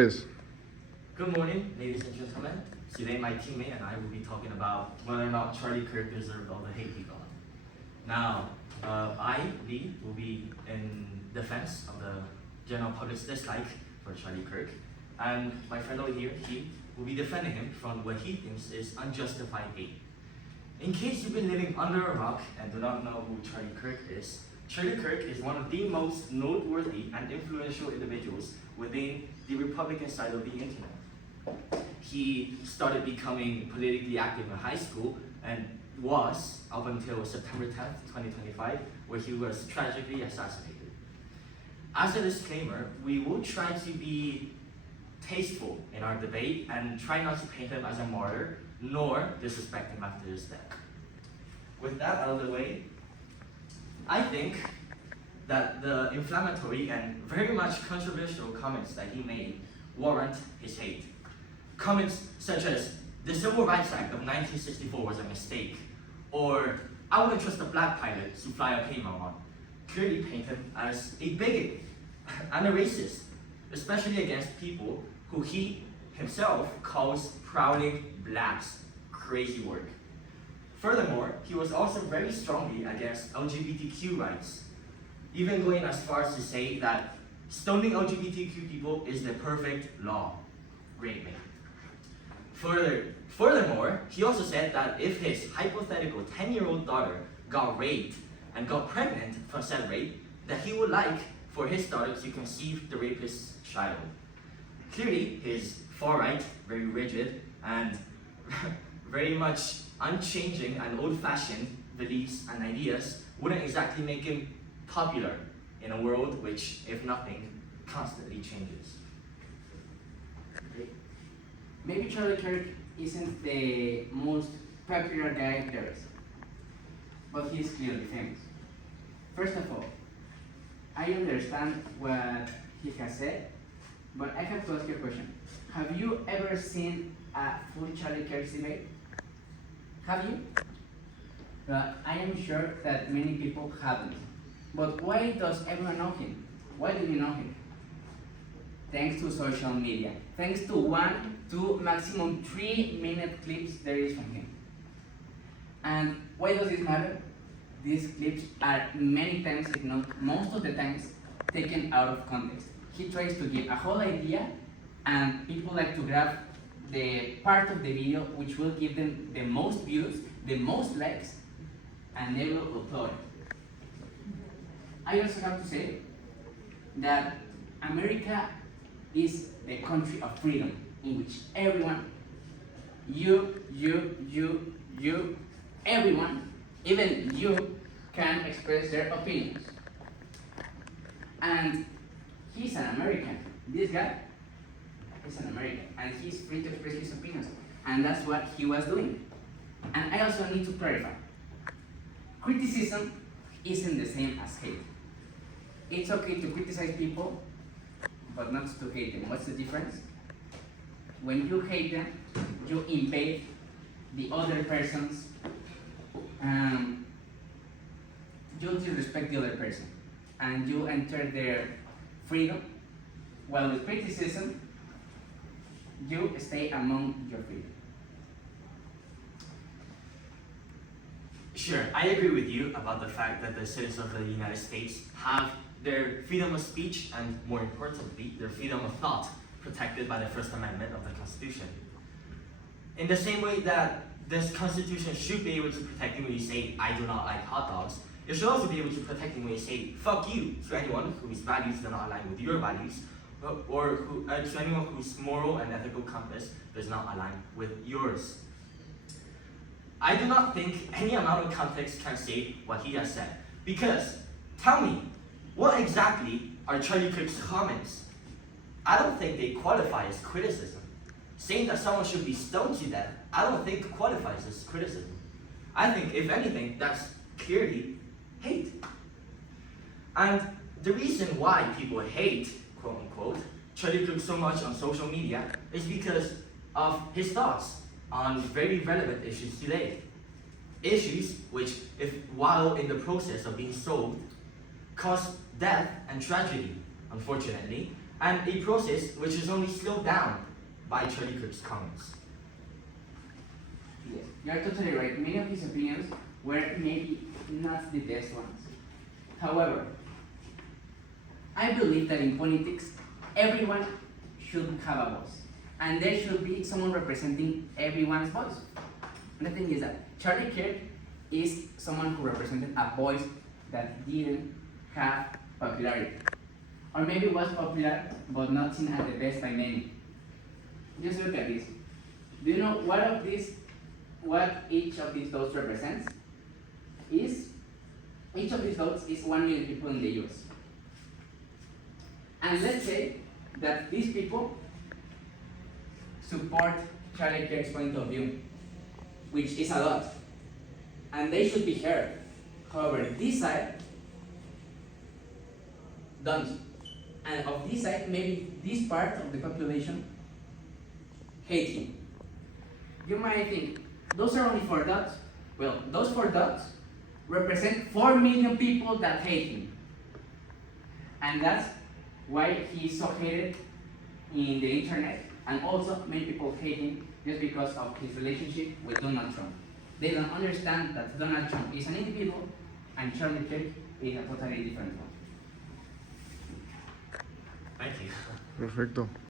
Yes. Good morning, ladies and gentlemen. Today, my teammate and I will be talking about whether or not Charlie Kirk deserved all the hate he got. Now, Lee, will be in defense of the general public's dislike for Charlie Kirk, and my friend over here, he will be defending him from what he thinks is unjustified hate. In case you've been living under a rock and do not know who Charlie Kirk is one of the most noteworthy and influential individuals within the Republican side of the internet. He started becoming politically active in high school and was up until September 10th, 2025, where he was tragically assassinated. As a disclaimer, we will try to be tasteful in our debate and try not to paint him as a martyr, nor disrespect him after his death. With that out of the way, I think that the inflammatory and very much controversial comments that he made warrant his hate. Comments such as, the Civil Rights Act of 1964 was a mistake, or I wouldn't trust a black pilot to fly a plane on, clearly paint him as a bigot and a racist, especially against people who he himself calls prowling blacks. Crazy work. Furthermore, he was also very strongly against LGBTQ rights, even going as far as to say that stoning LGBTQ people is the perfect law. Great man. Furthermore, he also said that if his hypothetical 10-year-old daughter got raped and got pregnant from said rape, that he would like for his daughter to conceive the rapist's child. Clearly, his far-right, very rigid, and very much unchanging and old-fashioned beliefs and ideas wouldn't exactly make him popular in a world which, if nothing, constantly changes. Maybe Charlie Kirk isn't the most popular guy there is, but he's clearly famous. First of all, I understand what he has said, but I have to ask you a question. Have you ever seen a full Charlie Kirk debate? Have you? I am sure that many people haven't. But why does everyone know him? Why do we know him? Thanks to social media. Thanks to 1, 2, maximum 3-minute clips there is from him. And why does this matter? These clips are many times, if not most of the times, taken out of context. He tries to give a whole idea, and people like to grab the part of the video which will give them the most views, the most likes, and they will upload it. I also have to say that America is the country of freedom, in which everyone, everyone, even you, can express their opinions. And he's an American. This guy is an American, and he's free to express his opinions. And that's what he was doing. And I also need to clarify. Criticism isn't the same as hate. It's okay to criticize people, but not to hate them. What's the difference? When you hate them, you invade the other person's, you disrespect the other person, and you enter their freedom, while with criticism, you stay among your freedom. Sure, I agree with you about the fact that the citizens of the United States have their freedom of speech and, more importantly, their freedom of thought protected by the First Amendment of the Constitution. In the same way that this Constitution should be able to protect you when you say, I do not like hot dogs, it should also be able to protect you when you say, fuck you, to anyone whose values do not align with your values, or to anyone whose moral and ethical compass does not align with yours. I do not think any amount of context can say what he has said. Because, tell me, what exactly are Charlie Kirk's comments? I don't think they qualify as criticism. Saying that someone should be stoned to death, I don't think qualifies as criticism. I think, if anything, that's clearly hate. And the reason why people hate, quote unquote, Charlie Kirk so much on social media is because of his thoughts on very relevant issues today. Issues which, while in the process of being solved, cause death and tragedy, unfortunately, and a process which is only slowed down by Charlie Kirk's comments. Yes, you are totally right. Many of his opinions were maybe not the best ones. However, I believe that in politics, everyone should have a voice. And there should be someone representing everyone's voice. And the thing is that Charlie Kirk is someone who represented a voice that didn't have popularity. Or maybe was popular, but not seen as the best by many. Just look at this. Do you know what each of these votes represents? Each of these votes is 1 million people in the US. And let's say that these people support Charlie Kirk's point of view, which is a lot, and they should be heard. However, this side don't. And of this side, maybe this part of the population hate him. You might think, those are only 4 dots. Well, those 4 dots represent 4 million people that hate him. And that's why he's so hated in the internet, and also many people hate him just because of his relationship with Donald Trump. They don't understand that Donald Trump is an individual and Charlie Kirk is a totally different one. Thank you. Perfecto.